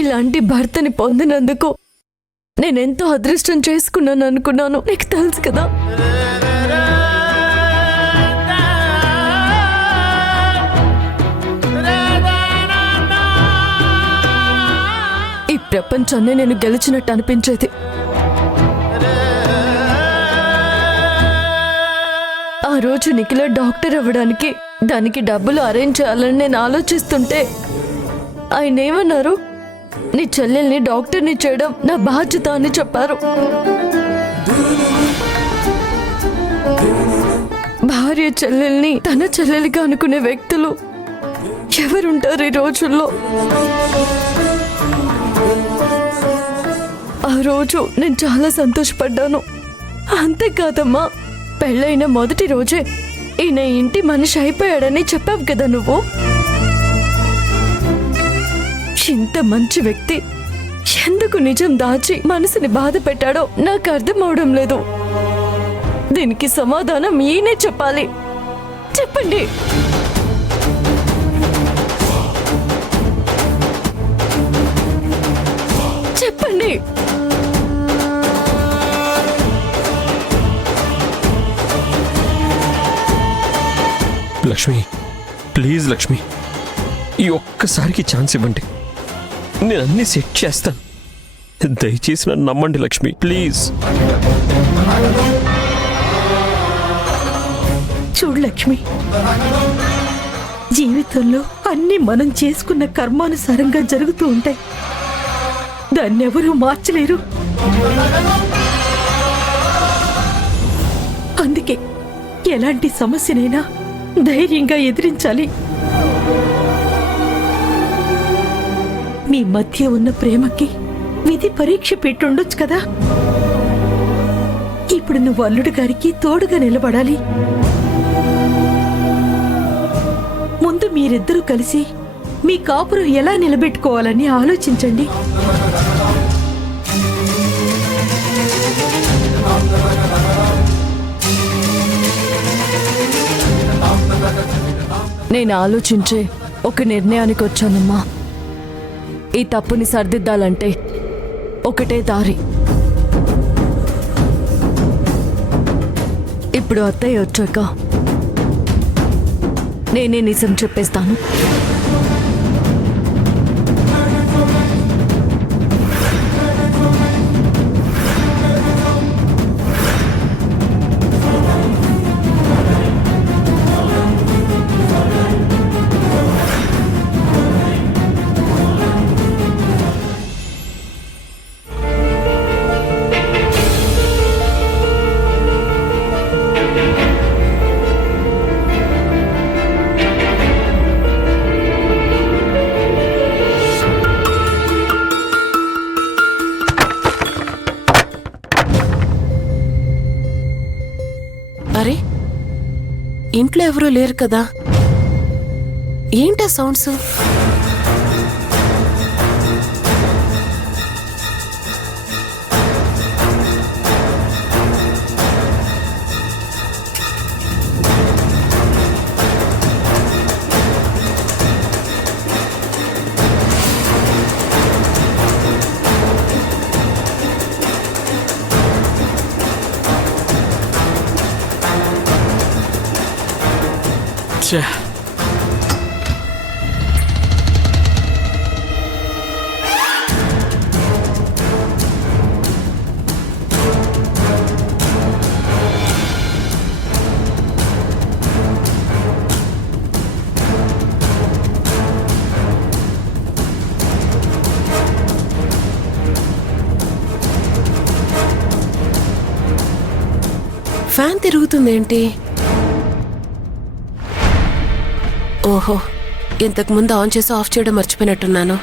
ఇలాంటి భర్తని పొందినందుకు నేనెంతో అదృష్టం చేసుకున్నాను అనుకున్నాను. నీకు తెలుసు కదా. ఈ ప్రపంచాన్ని నేను గెలిచినట్టు అనిపించేది. ఆ రోజు నిఖిల డాక్టర్ అవ్వడానికి దానికి డబ్బులు అరేంజ్ చేయాలని నేను ఆలోచిస్తుంటే ఆయన ఏమన్నారు, నీ చెల్లెల్ని డాక్టర్ని చేయడం నా బాధ్యత అని చెప్పారు. భార్య చెల్లెల్ని తన చెల్లెలిగా అనుకునే వ్యక్తులు ఎవరుంటారు ఈ రోజుల్లో? ఆ రోజు నేను చాలా సంతోషపడ్డాను. అంతేకాదమ్మా, పెళ్ళైన మొదటి రోజే ఈయన ఇంటి మనిషి అయిపోయాడని చెప్పావు కదా నువ్వు. ఇంత మంచి వ్యక్తి ఎందుకు నిజం దాచి మనసుని బాధ పెట్టాడో నాకు అర్థం అవడం లేదు. దీనికి సమాధానం ఈయనే చెప్పాలి. చెప్పండి. చెప్పండి. లక్ష్మి, ప్లీజ్ లక్ష్మి, ఈ ఒక్కసారికి ఛాన్స్ ఇవ్వండి. నేను అన్ని సెట్ చేస్తాను. దయచేసి నన్ను నమ్మండి లక్ష్మి, ప్లీజ్. చూడు లక్ష్మి, జీవితంలో అన్ని మనం చేసుకున్న కర్మానుసారంగా జరుగుతూ ఉంటాయి. దాన్ని ఎవరూ మార్చలేరు. అందుకే ఎలాంటి సమస్యనైనా ధైర్యంగా ఎదిరించాలి. మీ మధ్య ఉన్న ప్రేమకి విధి పరీక్ష పెట్టుండొచ్చు కదా. ఇప్పుడు నువ్వు అల్లుడు గారికి తోడుగా నిలబడాలి. ముందు మీరిద్దరూ కలిసి మీ కాపురం ఎలా నిలబెట్టుకోవాలని ఆలోచించండి. నేను ఆలోచించే ఒక నిర్ణయానికి వచ్చానమ్మా. ఈ తప్పుని సరిదిద్దాలంటే ఒకటే దారి. ఇప్పుడు అత్తయ్య వచ్చాక నేనే నిజం చెప్పేస్తాను. అరే, ఇంట్లో ఎవరూ లేరు కదా, ఏంటా సౌండ్స్? ఫ్యాన్ తిరుగుతుందేంటి? ఓహో, ఇంతకు ముందు ఆన్ చేసి ఆఫ్ చేయడం మర్చిపోయినట్టున్నాను.